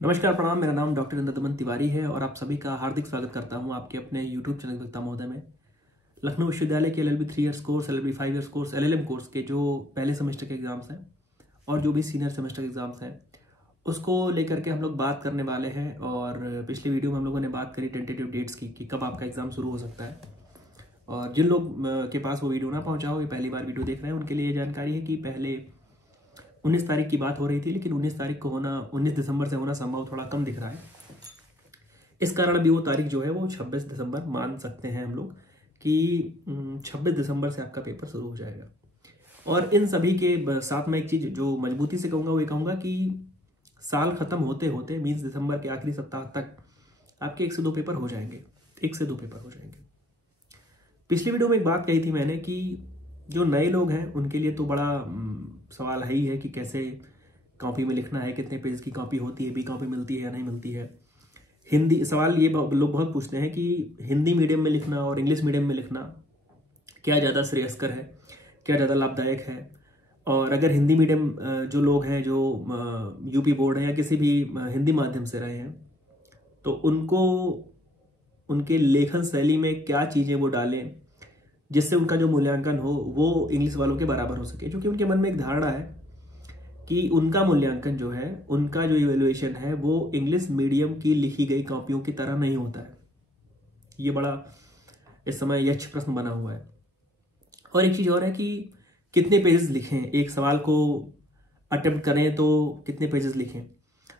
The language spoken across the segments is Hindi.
नमस्कार प्रणाम। मेरा नाम डॉक्टर इंद्रदमन तिवारी है और आप सभी का हार्दिक स्वागत करता हूं आपके अपने यूट्यूब चैनल वक्ता महोदय में। लखनऊ विश्वविद्यालय के LLB 3 years course, LLB 5 years course, LLM course के जो पहले सेमेस्टर के एग्जाम्स हैं और जो भी सीनियर सेमेस्टर के एग्जाम्स हैं उसको लेकर के हम लोग बात करने वाले हैं। और पिछली वीडियो में हम लोगों ने बात करी टेंटेटिव डेट्स की कि कब आपका एग्जाम शुरू हो सकता है। और जिन लोग के पास वो वीडियो ना पहुँचा हो, ये पहली बार वीडियो देख रहे हैं, उनके लिए ये जानकारी है कि पहले 19 तारीख की बात हो रही थी, लेकिन 19 तारीख को होना 19 दिसंबर से होना संभव थोड़ा कम दिख रहा है। इस कारण अभी वो तारीख जो है वो 26 दिसंबर मान सकते हैं हम लोग कि 26 दिसंबर से आपका पेपर शुरू हो जाएगा। और इन सभी के साथ में एक चीज जो मजबूती से कहूंगा वो ये कहूंगा कि साल खत्म होते होते 20 दिसंबर के आखिरी सप्ताह तक आपके 1 से 2 पेपर हो जाएंगे। 1 से 2 पेपर हो जाएंगे। पिछली वीडियो में एक बात कही थी मैंने कि जो नए लोग हैं उनके लिए तो बड़ा सवाल है ही है कि कैसे कॉपी में लिखना है, कितने पेज की कॉपी होती है, बी कॉपी मिलती है या नहीं मिलती है। हिंदी सवाल ये लोग बहुत पूछते हैं कि हिंदी मीडियम में लिखना और इंग्लिश मीडियम में लिखना क्या ज़्यादा श्रेयस्कर है, क्या ज़्यादा लाभदायक है। और अगर हिंदी मीडियम जो लोग हैं जो यूपी बोर्ड है या किसी भी हिंदी माध्यम से रहे हैं तो उनको उनके लेखन शैली में क्या चीज़ें वो डालें जिससे उनका जो मूल्यांकन हो वो इंग्लिश वालों के बराबर हो सके। क्योंकि उनके मन में एक धारणा है कि उनका मूल्यांकन जो है, उनका जो इवैल्यूएशन है वो इंग्लिश मीडियम की लिखी गई कॉपियों की तरह नहीं होता है। ये बड़ा इस समय यक्ष प्रश्न बना हुआ है। और एक चीज़ और है कि कितने पेजेस लिखें, एक सवाल को अटेम्प्ट करें तो कितने पेजेस लिखें।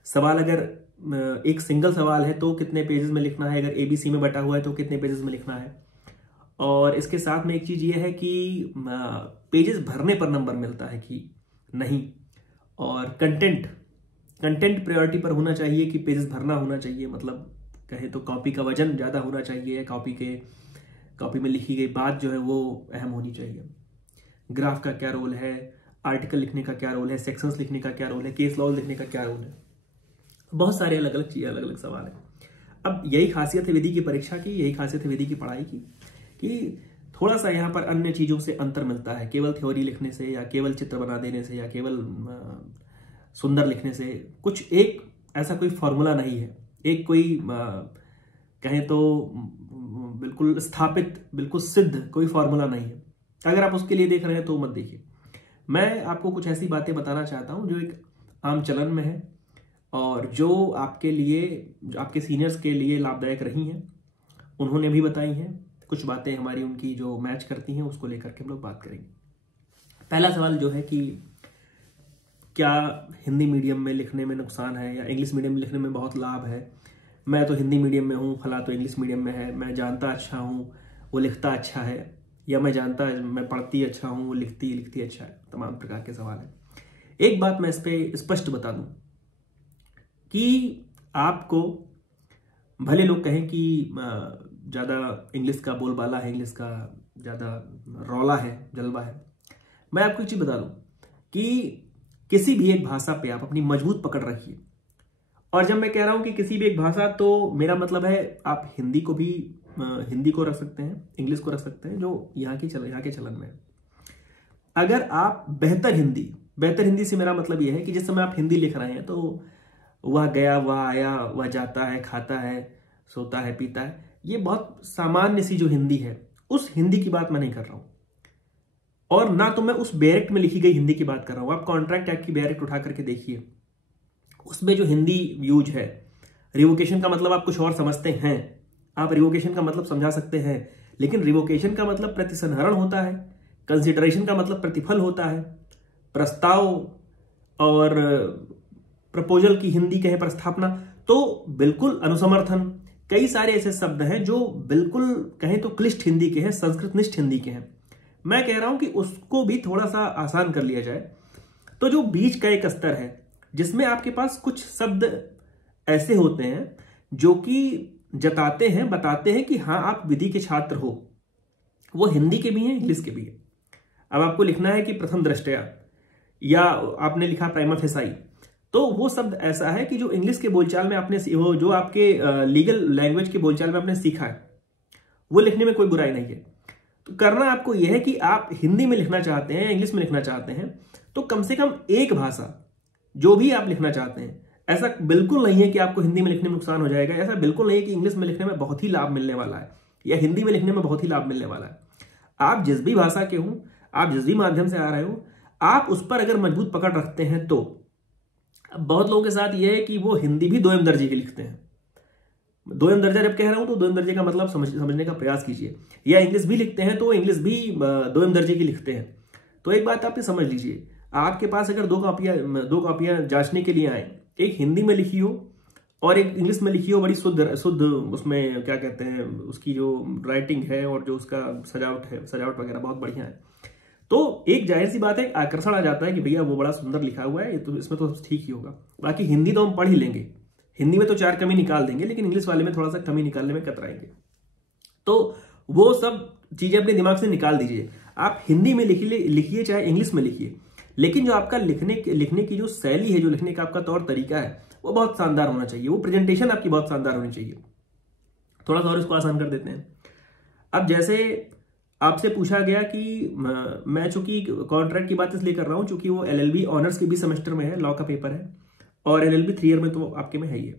सवाल अगर एक सिंगल सवाल है तो कितने पेजेस में लिखना है, अगर ABC में बटा हुआ है तो कितने पेजेस में लिखना है। और इसके साथ में एक चीज ये है कि पेजेस भरने पर नंबर मिलता है कि नहीं। और कंटेंट प्रायोरिटी पर होना चाहिए कि पेजेस भरना होना चाहिए। मतलब कहे तो कॉपी का वजन ज्यादा होना चाहिए, कॉपी में लिखी गई बात जो है वो अहम होनी चाहिए। ग्राफ का क्या रोल है, आर्टिकल लिखने का क्या रोल है, सेक्शंस लिखने का क्या रोल है, केस लॉ लिखने का क्या रोल है। बहुत सारे अलग अलग चीजें, अलग अलग सवाल है। अब यही खासियत है विधि की परीक्षा की, यही खासियत है विधि की पढ़ाई की कि थोड़ा सा यहाँ पर अन्य चीज़ों से अंतर मिलता है। केवल थ्योरी लिखने से या केवल चित्र बना देने से या केवल सुंदर लिखने से कुछ एक ऐसा कोई फॉर्मूला नहीं है। एक कोई कहें तो बिल्कुल स्थापित, बिल्कुल सिद्ध कोई फॉर्मूला नहीं है। अगर आप उसके लिए देख रहे हैं तो मत देखिए। मैं आपको कुछ ऐसी बातें बताना चाहता हूँ जो एक आम चलन में है और जो आपके लिए, जो आपके सीनियर्स के लिए लाभदायक रही हैं, उन्होंने भी बताई हैं। कुछ बातें हमारी उनकी जो मैच करती हैं उसको लेकर के हम लोग बात करेंगे। पहला सवाल जो है कि क्या हिंदी मीडियम में लिखने में नुकसान है या इंग्लिश मीडियम में लिखने में बहुत लाभ है। मैं तो हिंदी मीडियम में हूँ, फला तो इंग्लिश मीडियम में है, मैं जानता अच्छा हूँ वो लिखता अच्छा है, या मैं पढ़ती अच्छा हूँ वो लिखती अच्छा है। तमाम प्रकार के सवाल हैं। एक बात मैं इस पर स्पष्ट बता दूं कि आपको भले लोग कहें कि ज़्यादा इंग्लिश का बोलबाला है, इंग्लिश का ज़्यादा रौला है, जलवा है, मैं आपको एक चीज़ बता दूं कि किसी भी एक भाषा पे आप अपनी मजबूत पकड़ रखिए। और जब मैं कह रहा हूं कि किसी भी एक भाषा, तो मेरा मतलब है आप हिंदी को रख सकते हैं, इंग्लिश को रख सकते हैं, जो यहाँ के चलन में है। अगर आप बेहतर हिंदी से मेरा मतलब यह है कि जिस समय आप हिंदी लिख रहे हैं तो वह गया, वह आया, वह जाता है, खाता है, सोता है, पीता है, ये बहुत सामान्य सी जो हिंदी है उस हिंदी की बात मैं नहीं कर रहा हूं। और ना तो मैं उस बैरेक्ट में लिखी गई हिंदी की बात कर रहा हूं। आप कॉन्ट्रैक्ट एक्ट की बैरेक्ट उठा करके देखिए, उसमें जो हिंदी यूज है, रिवोकेशन का मतलब आप कुछ और समझते हैं, आप रिवोकेशन का मतलब समझा सकते हैं, लेकिन रिवोकेशन का मतलब प्रतिसंहरण होता है, कंसिडरेशन का मतलब प्रतिफल होता है, प्रस्ताव और प्रपोजल की हिंदी कहे प्रस्थापना, तो बिल्कुल अनुसमर्थन, कई सारे ऐसे शब्द हैं जो बिल्कुल कहें तो क्लिष्ट हिंदी के हैं, संस्कृतनिष्ठ हिंदी के हैं। मैं कह रहा हूं कि उसको भी थोड़ा सा आसान कर लिया जाए। तो जो बीच का एक स्तर है जिसमें आपके पास कुछ शब्द ऐसे होते हैं जो कि जताते हैं, बताते हैं कि हाँ आप विधि के छात्र हो, वो हिंदी के भी हैं, इंग्लिश के भी हैं। अब आपको लिखना है कि प्रथम दृष्टया, या आपने लिखा प्राइमा फेसाई, तो वो शब्द ऐसा है कि जो इंग्लिश के बोलचाल में आपने, वो जो आपके लीगल लैंग्वेज के बोलचाल में आपने सीखा है, वो लिखने में कोई बुराई नहीं है। तो करना आपको यह है कि आप हिंदी में लिखना चाहते हैं, इंग्लिश में लिखना चाहते हैं, तो कम से कम एक भाषा जो भी आप लिखना चाहते हैं, ऐसा बिल्कुल नहीं है कि आपको हिंदी में लिखने में नुकसान हो जाएगा, ऐसा बिल्कुल नहीं है कि इंग्लिश में लिखने में बहुत ही लाभ मिलने वाला है या हिंदी में लिखने में बहुत ही लाभ मिलने वाला है। आप जिस भी भाषा के हो, आप जिस भी माध्यम से आ रहे हो, आप उस पर अगर मजबूत पकड़ रखते हैं तो बहुत लोगों के साथ यह है कि वो हिंदी भी 2M दर्जे की लिखते हैं। 2M दर्जा जब कह रहा हूं तो 2M दर्जे का मतलब समझने का प्रयास कीजिए। या इंग्लिश भी लिखते हैं तो इंग्लिश भी 2M दर्जे की लिखते हैं। तो एक बात आप समझ लीजिए, आपके पास अगर दो कॉपियां जांचने के लिए आए, एक हिंदी में लिखी हो और एक इंग्लिश में लिखी हो, बड़ी शुद्ध उसमें क्या कहते हैं, उसकी जो राइटिंग है और जो उसका सजावट वगैरह बहुत बढ़िया है, तो एक जाहिर सी बात है, आकर्षण आ जाता है कि भैया वो बड़ा सुंदर लिखा हुआ है, तो इसमें तो ठीक ही होगा। बाकी हिंदी तो हम पढ़ ही लेंगे, हिंदी में तो 4 कमी निकाल देंगे, लेकिन इंग्लिश वाले में थोड़ा सा कमी निकालने में कतराएंगे। तो वो सब चीजें अपने दिमाग से निकाल दीजिए। आप हिंदी में लिखिए चाहे इंग्लिश में लिखिए, लेकिन जो आपका लिखने की जो शैली है, जो लिखने का आपका तौर तरीका है, वो बहुत शानदार होना चाहिए। वो प्रेजेंटेशन आपकी बहुत शानदार होनी चाहिए। थोड़ा सा और इसको आसान कर देते हैं। अब जैसे आपसे पूछा गया कि मैं चूंकि कॉन्ट्रैक्ट की बात इसलिए कर रहा हूं चूंकि वो LLB ऑनर्स के भी सेमेस्टर में है, लॉ का पेपर है, और LLB 3 ईयर में तो आपके में है ही है।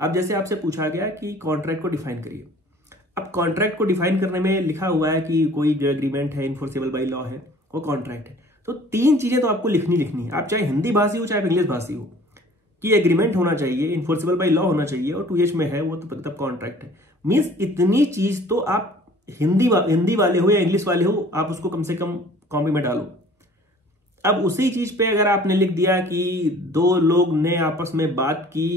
अब जैसे आपसे पूछा गया कि कॉन्ट्रैक्ट को डिफाइन करिए। अब कॉन्ट्रैक्ट को डिफाइन करने में लिखा हुआ है कि कोई जो एग्रीमेंट है इन्फोर्सेबल बाय लॉ है, वो कॉन्ट्रैक्ट है। तो 3 चीजें तो आपको लिखनी है, आप चाहे हिंदी भाषी हो चाहे इंग्लिश भाषी हो, कि एग्रीमेंट होना चाहिए, इन्फोर्सेबल बाय लॉ होना चाहिए, और 2H में है वो तो तब कॉन्ट्रैक्ट है। मीन्स इतनी चीज तो आप हिंदी वाले हो या इंग्लिश वाले हो, आप उसको कम से कम कॉपी में डालो। अब उसी चीज पे अगर आपने लिख दिया कि 2 लोग ने आपस में बात की,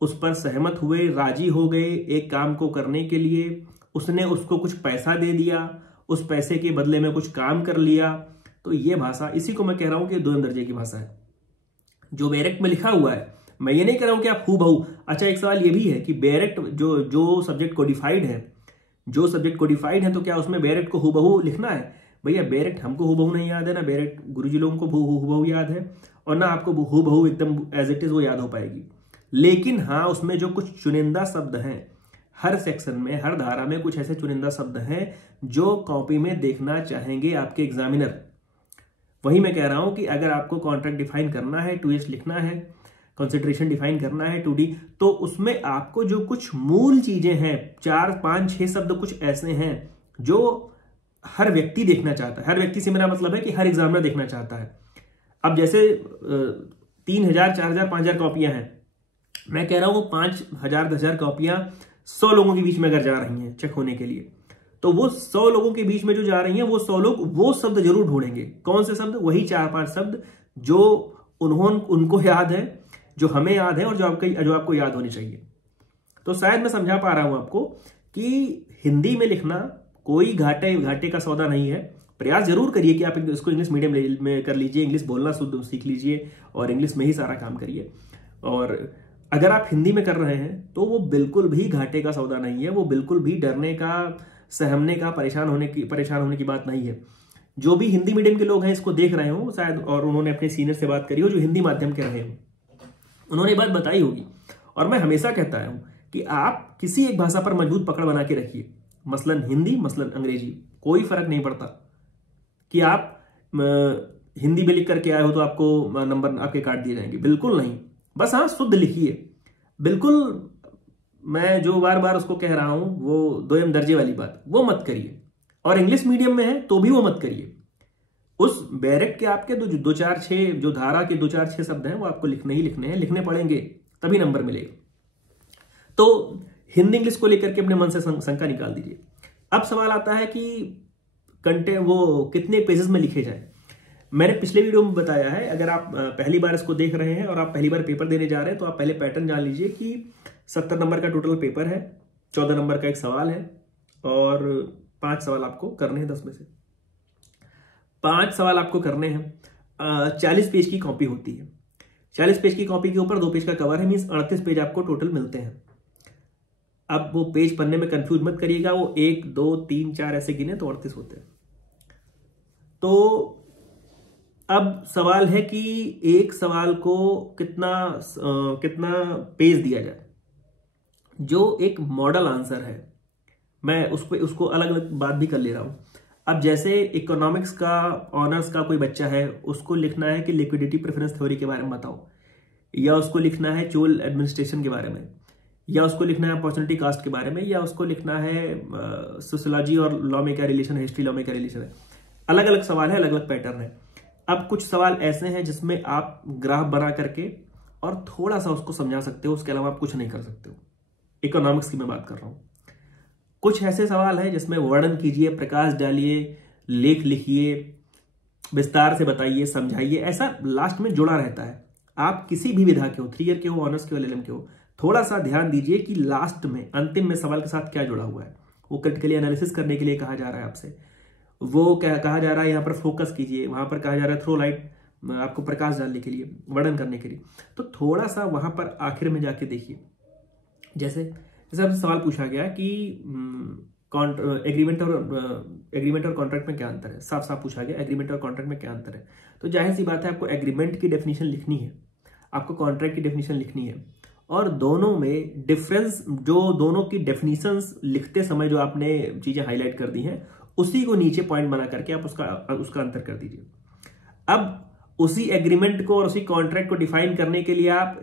उस पर सहमत हुए, राजी हो गए एक काम को करने के लिए, उसने उसको कुछ पैसा दे दिया, उस पैसे के बदले में कुछ काम कर लिया, तो ये भाषा, इसी को मैं कह रहा हूं कि 2M दर्जे की भाषा है। जो बैरेक्ट में लिखा हुआ है, मैं ये नहीं कह रहा हूं कि आप हूबहू। अच्छा, एक सवाल ये भी है कि बैरेक्ट जो सब्जेक्ट कोडिफाइड है, तो क्या उसमें बैरेक्ट को हूबहू लिखना है? भैया बैरेक्ट हमको हूबहू नहीं याद है, ना बैरेक्ट गुरुजी लोगों को हूबहू याद है, और ना आपको हूबहू एकदम एज इट इज वो याद हो पाएगी। लेकिन हाँ, उसमें जो कुछ चुनिंदा शब्द हैं, हर सेक्शन में, हर धारा में कुछ ऐसे चुनिंदा शब्द हैं जो कॉपी में देखना चाहेंगे आपके एग्जामिनर। वही मैं कह रहा हूं कि अगर आपको कॉन्ट्रैक्ट डिफाइन करना है, 2H लिखना है, कंसिडरेशन डिफाइन करना है 2D, तो उसमें आपको जो कुछ मूल चीजें हैं, 4, 5, 6 शब्द कुछ ऐसे हैं जो हर व्यक्ति देखना चाहता है। हर व्यक्ति से मेरा मतलब है कि हर एग्जामिनर देखना चाहता है। अब जैसे 3000, 4000, 5000 कॉपियां हैं, मैं कह रहा हूं 5000, 10,000 कॉपियां 100 लोगों के बीच में अगर जा रही हैं चेक होने के लिए, तो वो 100 लोगों के बीच में जो जा रही हैं, वो 100 लोग वो शब्द जरूर ढूंढेंगे। कौन से शब्द? वही 4-5 शब्द जो उनको याद है, जो हमें याद है, और जो आपको याद होनी चाहिए। तो शायद मैं समझा पा रहा हूं आपको कि हिंदी में लिखना कोई घाटे का सौदा नहीं है। प्रयास जरूर करिए कि आप इसको इंग्लिश मीडियम में कर लीजिए, इंग्लिश बोलना शुद्ध सीख लीजिए और इंग्लिश में ही सारा काम करिए। और अगर आप हिंदी में कर रहे हैं तो वो बिल्कुल भी घाटे का सौदा नहीं है, वो बिल्कुल भी डरने का, सहमने का, परेशान होने की बात नहीं है। जो भी हिंदी मीडियम के लोग हैं इसको देख रहे हो शायद, और उन्होंने अपने सीनियर से बात करी हो जो हिंदी माध्यम के रहे हो, उन्होंने बात बताई होगी। और मैं हमेशा कहता हूं कि आप किसी एक भाषा पर मजबूत पकड़ बना के रखिए, मसलन हिंदी, मसलन अंग्रेजी, कोई फर्क नहीं पड़ता कि आप हिंदी में लिख करके आए हो तो आपको नंबर आपके काट दिए जाएंगे, बिल्कुल नहीं। बस हाँ, शुद्ध लिखिए, बिल्कुल। मैं जो बार बार उसको कह रहा हूं, वो 2M दर्जे वाली बात वो मत करिए। और इंग्लिश मीडियम में है तो भी वो मत करिए। उस बैरेक्ट के आपके 2-4-6 जो धारा के 2-4-6 शब्द हैं वो आपको लिखने ही लिखने हैं, लिखने पड़ेंगे तभी नंबर मिलेगा। तो हिंदी इंग्लिश को लेकर के अपने मन से शंका निकाल दीजिए। अब सवाल आता है कि कंटेंट वो कितने पेजेस में लिखे जाए। मैंने पिछले वीडियो में बताया है, अगर आप पहली बार इसको देख रहे हैं और आप पहली बार पेपर देने जा रहे हैं तो आप पहले पैटर्न जान लीजिए कि 70 नंबर का टोटल पेपर है, 14 नंबर का एक सवाल है, और 5 सवाल आपको करने हैं 10 में से 5 सवाल आपको करने हैं। 40 पेज की कॉपी होती है। 40 पेज की कॉपी के ऊपर 2 पेज का कवर है, मीन्स 38 पेज आपको टोटल मिलते हैं। अब वो पेज पढ़ने में कंफ्यूज मत करिएगा, वो 1, 2, 3, 4 ऐसे गिने तो 38 होते हैं। तो अब सवाल है कि एक सवाल को कितना पेज दिया जाए। जो एक मॉडल आंसर है, मैं उसको अलग अलग बात भी कर ले रहा हूं। अब जैसे इकोनॉमिक्स का ऑनर्स का कोई बच्चा है, उसको लिखना है कि लिक्विडिटी प्रेफरेंस थ्योरी के बारे में बताओ। या उसको लिखना है चोल एडमिनिस्ट्रेशन के बारे में, या उसको लिखना है अपॉर्चुनिटी कास्ट के बारे में, या उसको लिखना है सोशियोलॉजी और लॉ में क्या रिलेशन है, हिस्ट्री लॉ में क्या रिलेशन है। अलग अलग सवाल है, अलग अलग पैटर्न है। अब कुछ सवाल ऐसे हैं जिसमें आप ग्राफ बना करके और थोड़ा सा उसको समझा सकते हो, उसके अलावा आप कुछ नहीं कर सकते हो। इकोनॉमिक्स की मैं बात कर रहा हूं। कुछ ऐसे सवाल है जिसमें वर्णन कीजिए, प्रकाश डालिए, लेख लिखिए, विस्तार से बताइए, समझाइए, ऐसा लास्ट में जुड़ा रहता है। आप किसी भी विधा के हो, 3 ईयर के हो, ऑनर्स के हो, LLM के हो, थोड़ा सा ध्यान दीजिए कि लास्ट में, अंतिम में सवाल के साथ क्या जुड़ा हुआ है। वो क्रिटिकली एनालिसिस करने के लिए कहा जा रहा है आपसे, वो क्या कहा जा रहा है, यहाँ पर फोकस कीजिए, वहां पर कहा जा रहा है थ्रो लाइट, आपको प्रकाश डालने के लिए, वर्णन करने के लिए। तो थोड़ा सा वहां पर आखिर में जाके देखिए। जैसे आपसे सवाल पूछा गया कि एग्रीमेंट और कॉन्ट्रैक्ट में क्या अंतर है, साफ साफ पूछा गया एग्रीमेंट और कॉन्ट्रैक्ट में क्या अंतर है। तो जाहिर सी बात है आपको एग्रीमेंट की डेफिनेशन लिखनी है, आपको कॉन्ट्रैक्ट की डेफिनेशन लिखनी है, और दोनों में डिफरेंस, जो दोनों की डेफिनेशंस लिखते समय जो आपने चीजें हाईलाइट कर दी हैं, उसी को नीचे पॉइंट बना करके आप उसका अंतर कर दीजिए। अब उसी एग्रीमेंट को और उसी कॉन्ट्रैक्ट को डिफाइन करने के लिए आप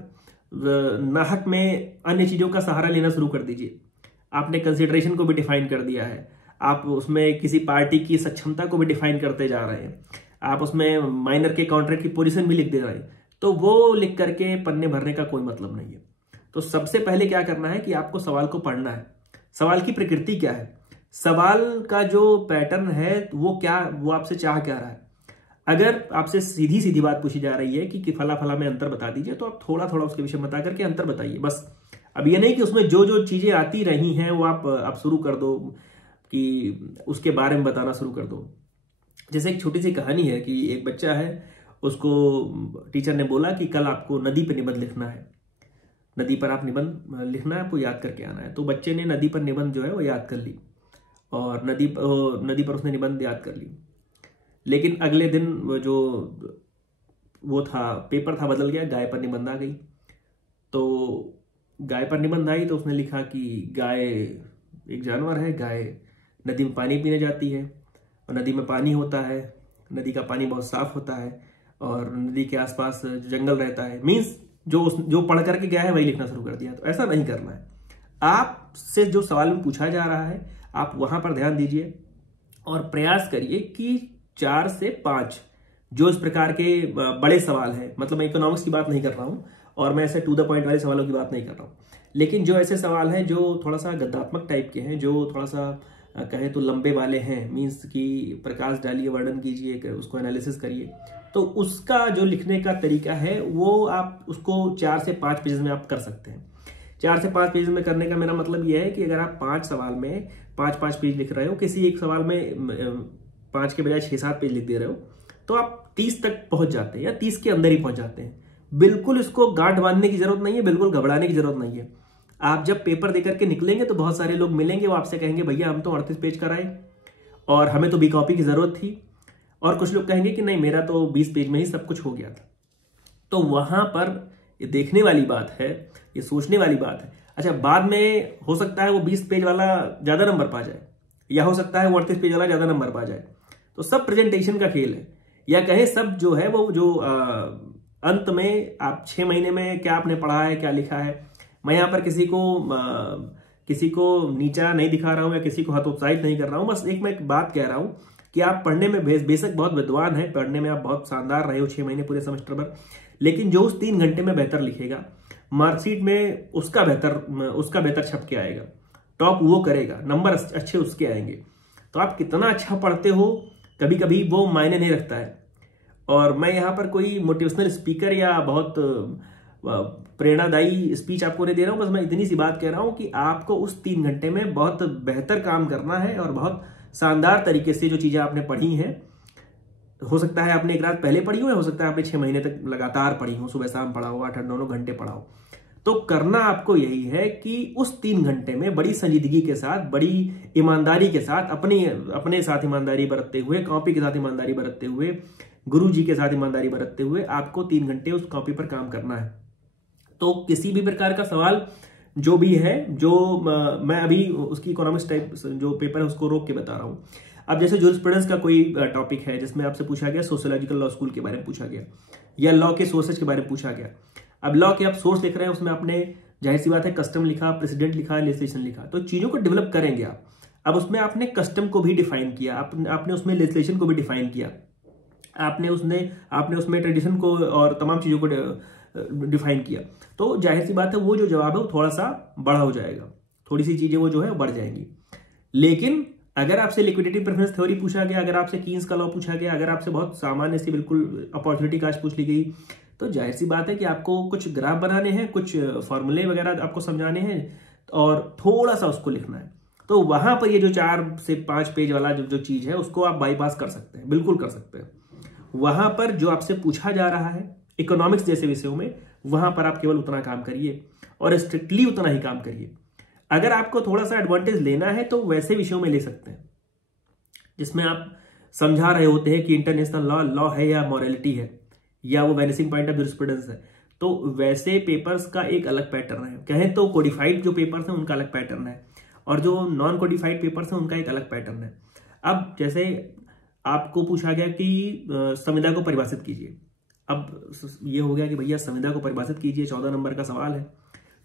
नाहक में अन्य चीजों का सहारा लेना शुरू कर दीजिए। आपने कंसिडरेशन को भी डिफाइन कर दिया है, आप उसमें किसी पार्टी की सक्षमता को भी डिफाइन करते जा रहे हैं, आप उसमें माइनर के कॉन्ट्रैक्ट की पोजीशन भी लिख दे रहे हैं। तो वो लिख करके पन्ने भरने का कोई मतलब नहीं है। तो सबसे पहले क्या करना है कि आपको सवाल को पढ़ना है। सवाल की प्रकृति क्या है, सवाल का जो पैटर्न है वो आपसे चाह क्या रहा है। अगर आपसे सीधी सीधी बात पूछी जा रही है कि फला फला में अंतर बता दीजिए, तो आप थोड़ा थोड़ा उसके विषय में बता करके अंतर बताइए बस। अब ये नहीं कि उसमें जो जो चीजें आती रही हैं वो आप शुरू कर दो कि उसके बारे में बताना शुरू कर दो। जैसे एक छोटी सी कहानी है कि एक बच्चा है, उसको टीचर ने बोला कि कल आपको नदी पर निबंध लिखना है, नदी पर आप निबंध लिखना है, आपको याद करके आना है। तो बच्चे ने नदी पर निबंध जो है वो याद कर ली, और नदी पर उसने निबंध याद कर ली। लेकिन अगले दिन वो था, पेपर था बदल गया, गाय पर निबंध आ गई। तो गाय पर निबंध आई तो उसने लिखा कि गाय एक जानवर है, गाय नदी में पानी पीने जाती है, और नदी में पानी होता है, नदी का पानी बहुत साफ होता है, और नदी के आसपास जंगल रहता है। मीन्स जो पढ़ करके गया है वही लिखना शुरू कर दिया। तो ऐसा नहीं करना है। आपसे जो सवाल में पूछा जा रहा है आप वहां पर ध्यान दीजिए, और प्रयास करिए कि 4 से 5 जो इस प्रकार के बड़े सवाल हैं, मतलब मैं इकोनॉमिक्स की बात नहीं कर रहा हूं, और मैं ऐसे टू द पॉइंट वाले सवालों की बात नहीं कर रहा हूं, लेकिन जो ऐसे सवाल हैं जो थोड़ा सा गद्यात्मक टाइप के हैं, जो थोड़ा सा कहें तो लंबे वाले हैं, मीन्स कि प्रकाश डालिए, वर्णन कीजिए, उसको एनालिसिस करिए, तो उसका जो लिखने का तरीका है वो आप उसको 4 से 5 पेजेस में आप कर सकते हैं। 4 से 5 पेज में करने का मेरा मतलब यह है कि अगर आप 5 सवाल में 5-5 पेज लिख रहे हो, किसी एक सवाल में 5 के बजाय 6-7 पेज लिख दे रहे हो, तो आप 30 तक पहुंच जाते हैं, या 30 के अंदर ही पहुंच जाते हैं। बिल्कुल इसको गांठ बांधने की जरूरत नहीं है, बिल्कुल घबराने की जरूरत नहीं है। आप जब पेपर देकर के निकलेंगे तो बहुत सारे लोग मिलेंगे, वो आपसे कहेंगे भैया हम तो 38 पेज कराए और हमें तो बी कॉपी की जरूरत थी, और कुछ लोग कहेंगे कि नहीं मेरा तो 20 पेज में ही सब कुछ हो गया था। तो वहां पर ये देखने वाली बात है, ये सोचने वाली बात है। अच्छा, बाद में हो सकता है वो 20 पेज वाला ज्यादा नंबर पा जाए, या हो सकता है वो 38 पेज वाला ज्यादा नंबर पा जाए। तो सब प्रेजेंटेशन का खेल है, या कहे सब जो है वो जो अंत में आप 6 महीने में क्या आपने पढ़ा है, क्या लिखा है। मैं यहाँ पर किसी को नीचा नहीं दिखा रहा हूं या किसी को हतोत्साहित नहीं कर रहा हूं, बस मैं एक बात कह रहा हूं कि आप पढ़ने में बेशक बहुत विद्वान हैं, पढ़ने में आप बहुत शानदार रहे हो 6 महीने पूरे सेमेस्टर भर, लेकिन जो उस 3 घंटे में बेहतर लिखेगा, मार्कशीट में उसका बेहतर छप के आएगा, टॉप वो करेगा, नंबर अच्छे उसके आएंगे। तो आप कितना अच्छा पढ़ते हो कभी कभी वो मायने नहीं रखता है। और मैं यहाँ पर कोई मोटिवेशनल स्पीकर या बहुत प्रेरणादायी स्पीच आपको नहीं दे रहा हूं, बस मैं इतनी सी बात कह रहा हूं कि आपको उस 3 घंटे में बहुत बेहतर काम करना है, और बहुत शानदार तरीके से जो चीजें आपने पढ़ी हैं, हो सकता है आपने एक रात पहले पढ़ी हो, या हो सकता है आपने 6 महीने तक लगातार पढ़ी हो, सुबह शाम पढ़ा हो, 8-9 घंटे पढ़ा हो, तो करना आपको यही है कि उस 3 घंटे में बड़ी संजीदगी के साथ, बड़ी ईमानदारी के साथ, अपने साथ ईमानदारी बरतते हुए, कॉपी के साथ ईमानदारी बरतते हुए, गुरु जी के साथ ईमानदारी बरतते हुए आपको 3 घंटे उस कॉपी पर काम करना है। तो किसी भी प्रकार का सवाल जो भी है, जो मैं अभी उसकी इकोनॉमिक्स टाइप जो पेपर है उसको रोक के बता रहा हूं। अब जैसे जूरिस्प्रूडेंस का कोई टॉपिक है जिसमें आपसे पूछा गया सोशियोलॉजिकल लॉ स्कूल के बारे में पूछा गया, या लॉ के सोर्सेज के बारे में पूछा गया, अब लॉ के आप सोर्स लिख रहे हैं, उसमें आपने जाहिर सी बात है कस्टम लिखा, प्रेसिडेंट लिखा, लेजिस्लेशन लिखा, तो चीजों को डेवलप करेंगे आप। अब उसमें आपने कस्टम को भी डिफाइन किया, आपने उसमें लेजिस्लेशन को भी डिफाइन किया, आपने उसमें ट्रेडिशन को और तमाम चीजों को डिफाइन किया, तो जाहिर सी बात है वो जो जवाब है वो थोड़ा सा बड़ा हो जाएगा, थोड़ी सी चीजें वो जो है बढ़ जाएंगी। लेकिन अगर आपसे लिक्विडिटी प्रेफरेंस थ्योरी पूछा गया, अगर आपसे कीन्स का लॉ पूछा गया, अगर आपसे बहुत सामान्य सी बिल्कुल अपॉर्चुनिटी कास्ट पूछ ली गई, तो जाहिर सी बात है कि आपको कुछ ग्राफ बनाने हैं, कुछ फॉर्मूले वगैरह आपको समझाने हैं और थोड़ा सा उसको लिखना है। तो वहां पर ये जो 4 से 5 पेज वाला जो चीज है उसको आप बाईपास कर सकते हैं, बिल्कुल कर सकते हैं। वहां पर जो आपसे पूछा जा रहा है इकोनॉमिक्स जैसे विषयों में, वहां पर आप केवल उतना काम करिए और स्ट्रिक्टली उतना ही काम करिए। अगर आपको थोड़ा सा एडवांटेज लेना है तो वैसे विषयों में ले सकते हैं जिसमें आप समझा रहे होते हैं कि इंटरनेशनल लॉ है या मॉरलिटी है या वो वेनिसिंग पॉइंट ऑफ जूरिस्प्रूडेंस है, तो वैसे पेपर्स का एक अलग पैटर्न है। कहें तो कोडिफाइड जो पेपर्स हैं उनका अलग पैटर्न है और जो नॉन कोडिफाइड पेपर्स हैं उनका एक अलग पैटर्न है। अब जैसे आपको पूछा गया कि संविदा को परिभाषित कीजिए, अब ये हो गया कि भैया संविदा को परिभाषित कीजिए, 14 नंबर का सवाल है,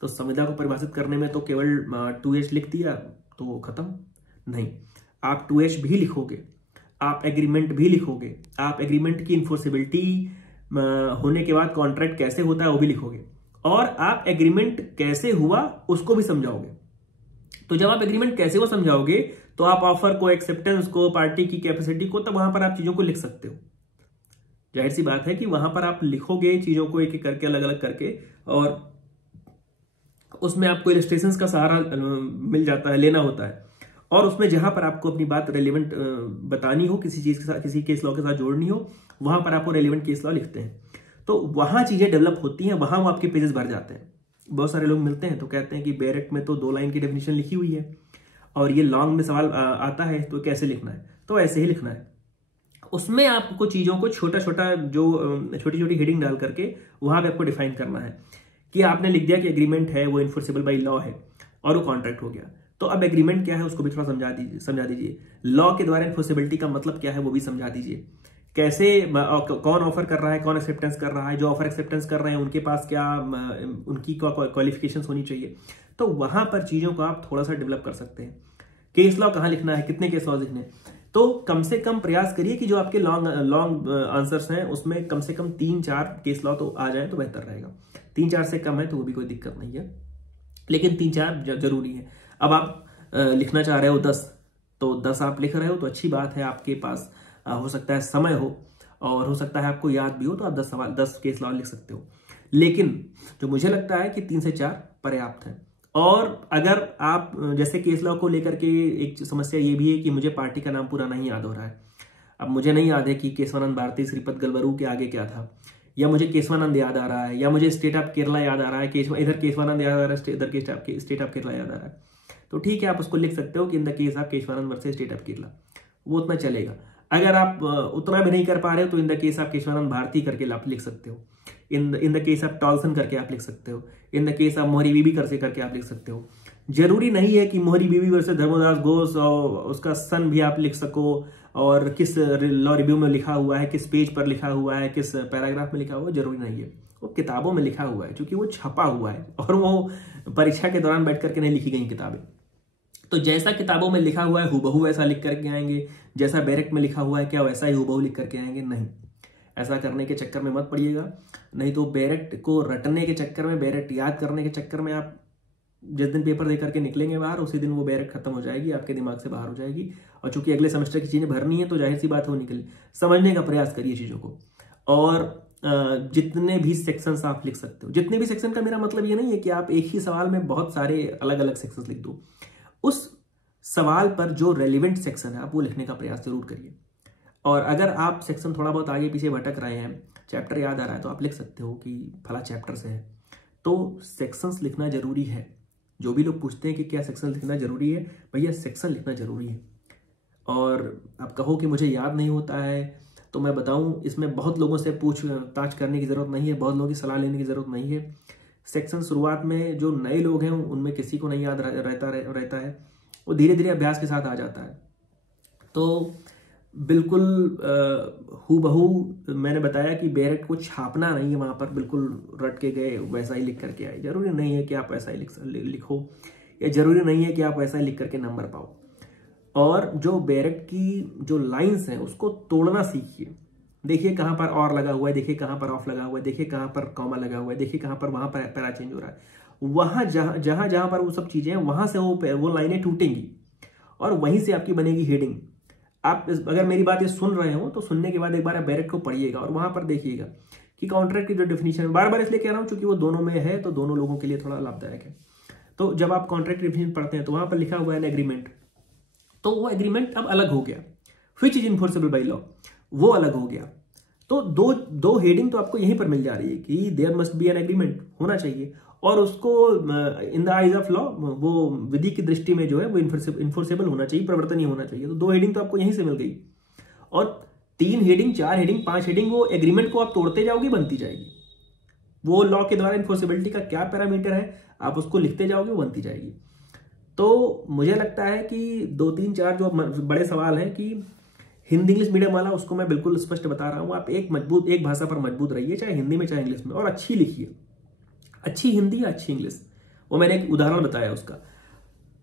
तो संविदा को परिभाषित करने में तो केवल 2H लिख दिया तो खत्म नहीं, आप 2H भी लिखोगे, आप एग्रीमेंट भी लिखोगे, आप एग्रीमेंट की इन्फोर्सिबिलिटी होने के बाद कॉन्ट्रैक्ट कैसे होता है वो भी लिखोगे, और आप एग्रीमेंट कैसे हुआ उसको भी समझाओगे। तो जब आप एग्रीमेंट कैसे वो समझाओगे तो आप ऑफर को, एक्सेप्टेंस को, पार्टी की कैपेसिटी को, तब वहां पर आप चीजों को लिख सकते हो। जाहिर सी बात है कि वहां पर आप लिखोगे चीजों को एक एक करके, अलग अलग करके, और उसमें आपको इलस्ट्रेशंस का सहारा मिल जाता है, लेना होता है, और उसमें जहां पर आपको अपनी बात रेलिवेंट बतानी हो, किसी चीज के साथ, किसी केस लॉ के साथ जोड़नी हो, वहां पर आपको रेलिवेंट केस लॉ लिखते हैं, तो वहां चीजें डेवलप होती हैं, वहां वो आपके पेजेस भर जाते हैं। बहुत सारे लोग मिलते हैं तो कहते हैं कि बेरेट में तो 2 लाइन की डेफिनेशन लिखी हुई है और ये लॉन्ग में सवाल आता है तो कैसे लिखना है, तो ऐसे ही लिखना है। उसमें आपको चीजों को छोटा छोटा, जो छोटी छोटी हेडिंग डाल करके वहां पे आपको डिफाइन करना है कि आपने लिख दिया कि एग्रीमेंट है वो इन्फोर्सेबल बाय लॉ है और वो कॉन्ट्रैक्ट हो गया, तो अब एग्रीमेंट क्या है उसको भी थोड़ा समझा दीजिए, लॉ के द्वारा इन्फोर्सेबिलिटी का मतलब क्या है वो भी समझा दीजिए, कैसे कौन ऑफर कर रहा है, कौन एक्सेप्टेंस कर रहा है, जो ऑफर एक्सेप्टेंस कर रहे हैं उनके पास क्या उनकी क्वालिफिकेशंस होनी चाहिए, तो वहां पर चीजों को आप थोड़ा सा डेवलप कर सकते हैं। केस लॉ कहाँ लिखना है, कितने केस लॉ लिखने, तो कम से कम प्रयास करिए कि जो आपके लॉन्ग आंसर्स हैं उसमें कम से कम 3-4 केस लॉ तो आ जाए तो बेहतर रहेगा। 3-4 से कम है तो वो भी कोई दिक्कत नहीं है, लेकिन 3-4 जरूरी है। अब आप लिखना चाह रहे हो 10, तो 10 आप लिख रहे हो तो अच्छी बात है, आपके पास हो सकता है समय हो और हो सकता है आपको याद भी हो, तो आप 10 केस लॉ लिख सकते हो। लेकिन जो मुझे लगता है कि 3 से 4 पर्याप्त है। और अगर आप जैसे केस लॉ को लेकर के एक समस्या ये भी है कि मुझे पार्टी का नाम पूरा नहीं याद हो रहा है, अब मुझे नहीं याद है कि केशवानंद भारती श्रीपद गलवरू के आगे क्या था, या मुझे केशवानंद याद आ रहा है, या मुझे स्टेट ऑफ केरला याद आ रहा है, इधर केशवानंद याद आ रहा है, इधर स्टेट ऑफ केरला याद आ रहा है, तो ठीक है आप उसको लिख सकते हो कि in the case of Kesavananda versus state of Kerala, वो उतना चलेगा। अगर आप उतना भी नहीं कर पा रहे हो तो in the case of Kesavananda Bharati करके आप लिख सकते हो, in the case of Tolson करके आप लिख सकते हो, इन द केस ऑफ मोहरी बीबी करके आप लिख सकते हो। जरूरी नहीं है कि मोहरी बीबी वर्सेस धर्मदास घोष और उसका सन भी आप लिख सको, और किस लॉ रिव्यू में लिखा हुआ है, किस पेज पर लिखा हुआ है, किस पैराग्राफ में लिखा हुआ है, जरूरी नहीं है। वो किताबों में लिखा हुआ है क्योंकि वो छपा हुआ है और वो परीक्षा के दौरान बैठ करके नहीं लिखी गई किताबें। तो जैसा किताबों में लिखा हुआ है हूबहू वैसा लिख करके आएंगे, जैसा बैरेट में लिखा हुआ है क्या वैसा ही हूबहू लिख करके आएंगे, नहीं। ऐसा करने के चक्कर में मत पड़िएगा, नहीं तो बैरेट को रटने के चक्कर में, बैरेट याद करने के चक्कर में आप जिस दिन पेपर दे करके निकलेंगे बाहर, उसी दिन वो बैरेट खत्म हो जाएगी, आपके दिमाग से बाहर हो जाएगी। और चूंकि अगले सेमेस्टर की चीजें भरनी है तो जाहिर सी बात है वो निकले। समझने का प्रयास करिए चीजों को, और जितने भी सेक्शंस आप लिख सकते हो, जितने भी सेक्शन का मेरा मतलब ये नहीं है कि आप एक ही सवाल में बहुत सारे अलग अलग सेक्शंस लिख दो। उस सवाल पर जो रेलिवेंट सेक्शन है आप वो लिखने का प्रयास जरूर करिए। और अगर आप सेक्शन थोड़ा बहुत आगे पीछे भटक रहे हैं, चैप्टर याद आ रहा है, तो आप लिख सकते हो कि फला चैप्टर से है। तो सेक्शंस लिखना जरूरी है। जो भी लोग पूछते हैं कि क्या सेक्शन लिखना जरूरी है, भैया सेक्शन लिखना जरूरी है। और आप कहो कि मुझे याद नहीं होता है, तो मैं बताऊं इसमें बहुत लोगों से पूछताछ करने की जरूरत नहीं है, बहुत लोगों की सलाह लेने की जरूरत नहीं है। सेक्शन शुरुआत में जो नए लोग हैं उनमें किसी को नहीं याद रहता है, वो धीरे धीरे अभ्यास के साथ आ जाता है। तो बिल्कुल हूबहू मैंने बताया कि बेरेट को छापना नहीं है वहाँ पर, बिल्कुल रट के गए वैसा ही लिख करके आए। जरूरी नहीं है कि आप ऐसा ही लिखो, या जरूरी नहीं है कि आप ऐसा ही लिख करके नंबर पाओ। और जो बेरेट की जो लाइंस हैं उसको तोड़ना सीखिए। देखिए कहाँ पर और लगा हुआ है, देखिए कहाँ पर ऑफ लगा हुआ है, देखिए कहाँ पर कॉमा लगा हुआ है, देखिए कहाँ पर वहाँ पर पैरा चेंज हो रहा है। वहाँ जहाँ पर वो सब चीज़ें हैं वहाँ से वो लाइनें टूटेंगी और वहीं से आपकी बनेगी हेडिंग। आप अगर मेरी बात ये सुन रहे हो तो सुनने के बाद एक बार आप बेरेट को पढ़िएगा और वहाँ पर देखिएगा कि कॉन्ट्रैक्ट की जो डेफिनेशन है, बार बार इसलिए कह रहा हूँ क्योंकि वो दोनों में है तो दोनों लोगों के लिए थोड़ा लाभदायक है। तो जब आप कॉन्ट्रैक्ट डेफिनेशन पढ़ते हैं तो वहाँ पर लिखा हुआ है एग्रीमेंट, तो वो एग्रीमेंट अब अलग हो गया। Which is enforceable by law, वो अलग हो गया। तो दो हेडिंग तो आपको यहीं पर मिल जा रही है कि there must be an agreement, होना चाहिए, और उसको in the eyes of law वो विधि की दृष्टि में जो है वो इन्फोर्सेबल होना चाहिए, परिवर्तनीय होना चाहिए। तो 2 हेडिंग तो आपको यहीं से मिल गई, और 3 हेडिंग 4 हेडिंग 5 हेडिंग वो एग्रीमेंट को आप तोड़ते जाओगे, बनती जाएगी। वो लॉ के द्वारा इन्फोर्सेबिलिटी का क्या पैरामीटर है आप उसको लिखते जाओगे, वो बनती जाएगी। तो मुझे लगता है कि 2 3 4 जो बड़े सवाल हैं कि हिंदी इंग्लिश मीडियम वाला, उसको मैं बिल्कुल स्पष्ट बता रहा हूं। आप एक भाषा पर मजबूत रहिए, चाहे हिंदी में चाहे इंग्लिश में, और अच्छी लिखिए, अच्छी हिंदी या अच्छी इंग्लिश। वो मैंने एक उदाहरण बताया उसका,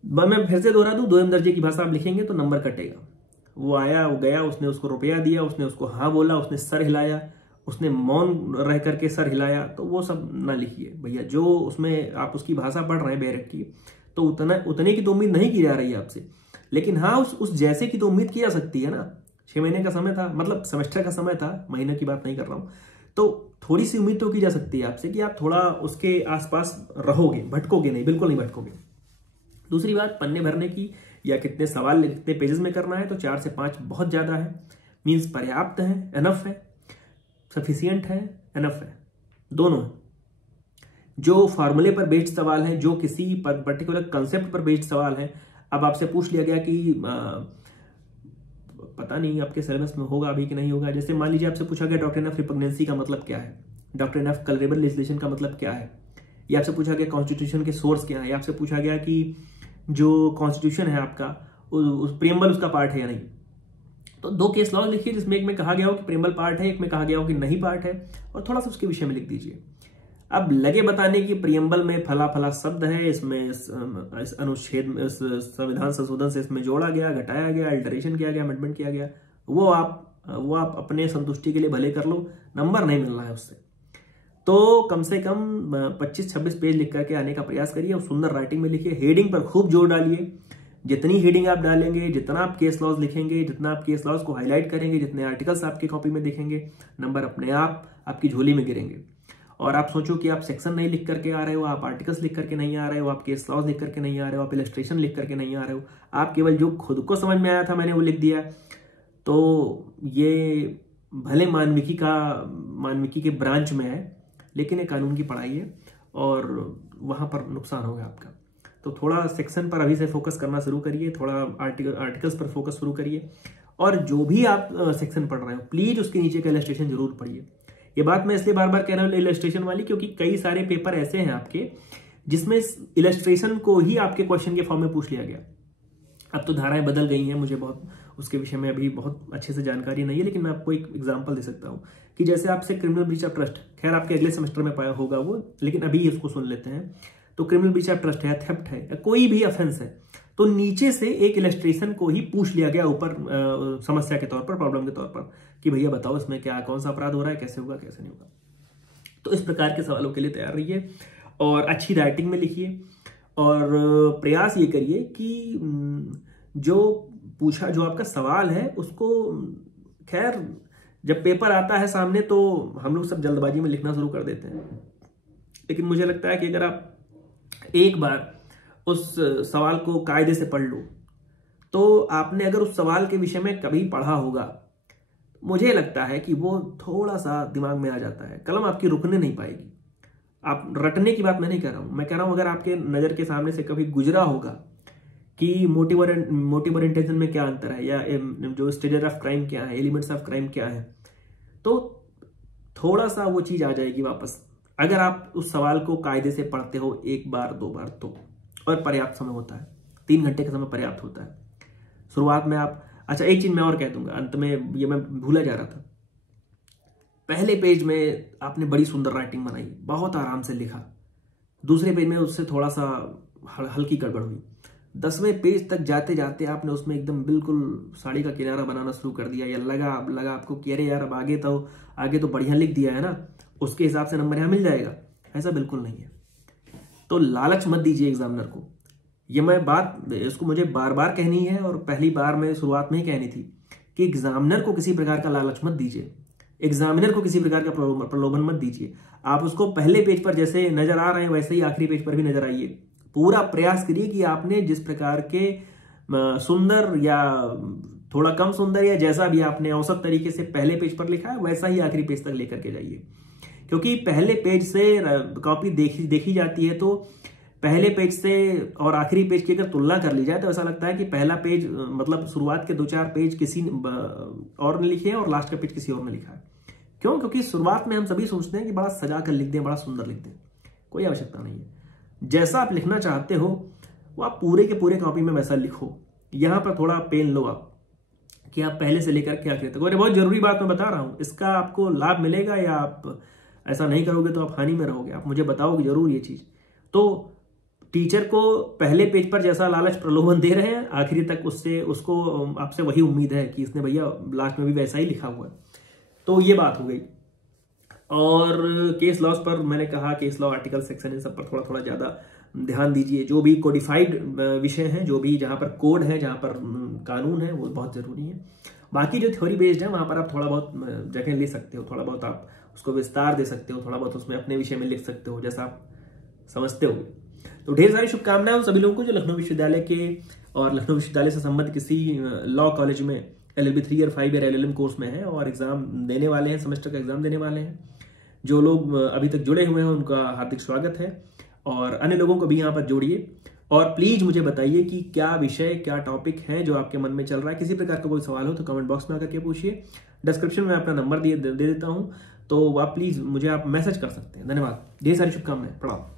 मैं फिर से दोहरा दूं, 2 दर्जे की भाषा आप लिखेंगे तो नंबर कटेगा। वो आया, वो गया, उसने उसको रुपया दिया, उसने उसको हाँ बोला, उसने सर हिलाया, उसने मौन रह करके सर हिलाया, तो वो सब ना लिखिए भैया। जो उसमें आप उसकी भाषा पढ़ रहे हैं बेरेट की, तो उतने की तो उम्मीद नहीं की जा रही है आपसे, लेकिन हाँ उस जैसे की तो उम्मीद की जा सकती है ना। 6 महीने का समय था, मतलब सेमेस्टर का समय था, महीने की बात नहीं कर रहा हूं, तो थोड़ी सी उम्मीद तो की जा सकती है आपसे कि आप थोड़ा उसके आसपास रहोगे, भटकोगे नहीं, बिल्कुल नहीं भटकोगे। दूसरी बात, पन्ने भरने की या कितने सवाल कितने पेजेस में करना है, तो 4 से 5 बहुत ज्यादा है, मीन्स पर्याप्त है, एनफ है, सफिशियंट है, एनफ है, दोनों है। जो फॉर्मूले पर बेस्ड सवाल है, जो किसी पर्टिकुलर कंसेप्ट पर बेस्ड सवाल है, अब आपसे पूछ लिया गया कि पता नहीं आपके सिलेबस में होगा अभी कि नहीं होगा, जैसे मान लीजिए आपसे पूछा गया डॉक्ट्रिन ऑफ रिपग्नेंसी का मतलब क्या है, डॉक्ट्रिन ऑफ कलरेबल लेजिस्लेशन का मतलब क्या है, या आपसे पूछा गया कॉन्स्टिट्यूशन के सोर्स क्या है, या आपसे पूछा गया कि जो कॉन्स्टिट्यूशन है आपका उस प्रियम्बल उसका पार्ट है या नहीं। तो 2 केस लॉ लिखिए जिसमें एक में कहा गया हो कि प्रियम्बल पार्ट है, एक में कहा गया हो कि नहीं पार्ट है, और थोड़ा सा उसके विषय में लिख दीजिए। अब लगे बताने की प्रियम्बल में फला फला शब्द है, इसमें इस अनुच्छेद में संविधान संशोधन से इसमें जोड़ा गया, घटाया गया, अल्टरेशन किया गया, अमेंडमेंट किया गया, वो आप अपने संतुष्टि के लिए भले कर लो, नंबर नहीं मिलना है उससे। तो कम से कम 25-26 पेज लिख करके आने का प्रयास करिए, और सुंदर राइटिंग में लिखिए, हेडिंग पर खूब जोर डालिए। जितनी हेडिंग आप डालेंगे, जितना आप केस लॉज लिखेंगे, जितना आप केस लॉज को हाईलाइट करेंगे, जितने आर्टिकल्स आपकी कॉपी में दिखेंगे, नंबर अपने आप आपकी झोली में गिरेंगे। और आप सोचो कि आप सेक्शन नहीं लिख करके आ रहे हो, आप आर्टिकल्स लिख करके नहीं आ रहे हो, आप केस लॉज लिख करके नहीं आ रहे हो, आप इलस्ट्रेशन लिख करके नहीं आ रहे हो, आप केवल जो खुद को समझ में आया था मैंने वो लिख दिया, तो ये भले मानविकी के ब्रांच में है, लेकिन ये कानून की पढ़ाई है और वहां पर नुकसान होगा आपका। तो थोड़ा सेक्शन पर अभी से फोकस करना शुरू करिए, थोड़ा आर्टिकल्स पर फोकस शुरू करिए, और जो भी आप सेक्शन पढ़ रहे हो प्लीज उसके नीचे का इलस्ट्रेशन जरूर पढ़िए। ये बात मैं इसलिए बार बार कह रहा हूँ इलस्ट्रेशन वाली, क्योंकि कई सारे पेपर ऐसे हैं आपके जिसमें इलस्ट्रेशन को ही आपके क्वेश्चन के फॉर्म में पूछ लिया गया। अब तो धाराएं बदल गई हैं, मुझे बहुत उसके विषय में अभी बहुत अच्छे से जानकारी नहीं है, लेकिन मैं आपको एक एग्जांपल दे सकता हूँ कि जैसे आपसे क्रिमिनल ब्रीच ऑफ ट्रस्ट, खैर आपके अगले सेमेस्टर में पाया होगा वो, लेकिन अभी इसको सुन लेते हैं। तो क्रिमिनल ब्रीच ऑफ ट्रस्ट है, थेफ्ट है, या कोई भी ऑफेंस है, तो नीचे से एक इलस्ट्रेशन को ही पूछ लिया गया ऊपर समस्या के तौर पर, प्रॉब्लम के तौर पर, कि भैया बताओ इसमें क्या कौन सा अपराध हो रहा है, कैसे होगा कैसे नहीं होगा। तो इस प्रकार के सवालों के लिए तैयार रहिए और अच्छी राइटिंग में लिखिए, और प्रयास ये करिए कि जो आपका सवाल है उसको, खैर जब पेपर आता है सामने तो हम लोग सब जल्दबाजी में लिखना शुरू कर देते हैं, लेकिन मुझे लगता है कि अगर आप एक बार उस सवाल को कायदे से पढ़ लो, तो आपने अगर उस सवाल के विषय में कभी पढ़ा होगा, मुझे लगता है कि वो थोड़ा सा दिमाग में आ जाता है, कलम आपकी रुकने नहीं पाएगी। आप रटने की बात मैं नहीं कर रहा हूं, मैं कह रहा हूं अगर आपके नजर के सामने से कभी गुजरा होगा कि मोटिव और इंटेंशन में क्या अंतर है, या जो स्टेज ऑफ क्राइम क्या है, एलिमेंट्स ऑफ क्राइम क्या है, तो थोड़ा सा वो चीज आ जाएगी वापस, अगर आप उस सवाल को कायदे से पढ़ते हो 1 बार 2 बार तो। और पर्याप्त समय होता है, 3 घंटे का समय पर्याप्त होता है। शुरुआत में आप अच्छा, एक चीज मैं और कह दूंगा अंत में, ये मैं भूला जा रहा था। पहले पेज में आपने बड़ी सुंदर राइटिंग बनाई, बहुत आराम से लिखा। दूसरे पेज में उससे थोड़ा सा हल्की गड़बड़ हुई। 10वें पेज तक जाते जाते आपने उसमें एकदम बिल्कुल साड़ी का किनारा बनाना शुरू कर दिया, या लगा आपको कि अरे यार अब आगे तो बढ़िया लिख दिया है ना, उसके हिसाब से नंबर यहाँ मिल जाएगा। ऐसा बिल्कुल नहीं है। तो लालच मत दीजिए एग्जामिनर को। ये मैं बात इसको मुझे बार बार कहनी है, और पहली बार मैं शुरुआत में ही कहनी थी कि एग्जामिनर को किसी प्रकार का लालच मत दीजिए, एग्जामिनर को किसी प्रकार का प्रलोभन मत दीजिए। आप उसको पहले पेज पर जैसे नजर आ रहे हैं वैसे ही आखिरी पेज पर भी नजर आइए। पूरा प्रयास करिए कि आपने जिस प्रकार के सुंदर या थोड़ा कम सुंदर या जैसा भी आपने औसत तरीके से पहले पेज पर लिखा है वैसा ही आखिरी पेज तक लेकर के जाइए। क्योंकि पहले पेज से कॉपी देखी जाती है, तो पहले पेज से और आखिरी पेज की अगर तुलना कर ली जाए तो ऐसा लगता है कि पहला पेज मतलब शुरुआत के 2-4 पेज किसी और ने लिखे हैं और लास्ट का पेज किसी और ने लिखा है। क्यों? क्योंकि शुरुआत में हम सभी सोचते हैं कि बड़ा सजा कर लिख दें, बड़ा सुंदर लिख दें। कोई आवश्यकता नहीं है। जैसा आप लिखना चाहते हो वो आप पूरे के पूरे कॉपी में वैसा लिखो। यहां पर थोड़ा पेन लो आप कि आप पहले से लेकर के आखिर तक। और बहुत जरूरी बात मैं बता रहा हूं, इसका आपको लाभ मिलेगा या आप ऐसा नहीं करोगे तो आप हानि में रहोगे। आप मुझे बताओगे जरूर ये चीज। तो टीचर को पहले पेज पर जैसा लालच प्रलोभन दे रहे हैं, आखिरी तक उसको आपसे वही उम्मीद है कि इसने भैया लास्ट में भी वैसा ही लिखा हुआ है। तो ये बात हो गई। और केस लॉस पर मैंने कहा, केस लॉ, आर्टिकल, सेक्शन, इन सब पर थोड़ा थोड़ा ज्यादा ध्यान दीजिए। जो भी कोडिफाइड विषय हैं, जो भी जहां पर कोड है, जहां पर कानून है, वो बहुत जरूरी है। बाकी जो थ्योरी बेस्ड है वहां पर आप थोड़ा बहुत जगह ले सकते हो, थोड़ा बहुत आप उसको विस्तार दे सकते हो, थोड़ा बहुत उसमें अपने विषय में लिख सकते हो जैसा आप समझते हो। तो ढेर सारी शुभकामनाएं उन सभी लोगों को जो लखनऊ विश्वविद्यालय के और लखनऊ विश्वविद्यालय से संबंधित किसी लॉ कॉलेज में LLB 3 और 5 ईयर LLM कोर्स में है और एग्जाम देने वाले हैं, सेमेस्टर का एग्जाम देने वाले हैं। जो लोग अभी तक जुड़े हुए हैं उनका हार्दिक स्वागत है, और अन्य लोगों को भी यहाँ पर जोड़िए। और प्लीज मुझे बताइए कि क्या विषय, क्या टॉपिक है जो आपके मन में चल रहा है। किसी प्रकार का कोई सवाल हो तो कमेंट बॉक्स में आकर के पूछिए। डिस्क्रिप्शन में अपना नंबर दे देता हूँ, तो आप प्लीज मुझे आप मैसेज कर सकते हैं। धन्यवाद। ढेर सारी शुभकामनाएं। प्रणाम।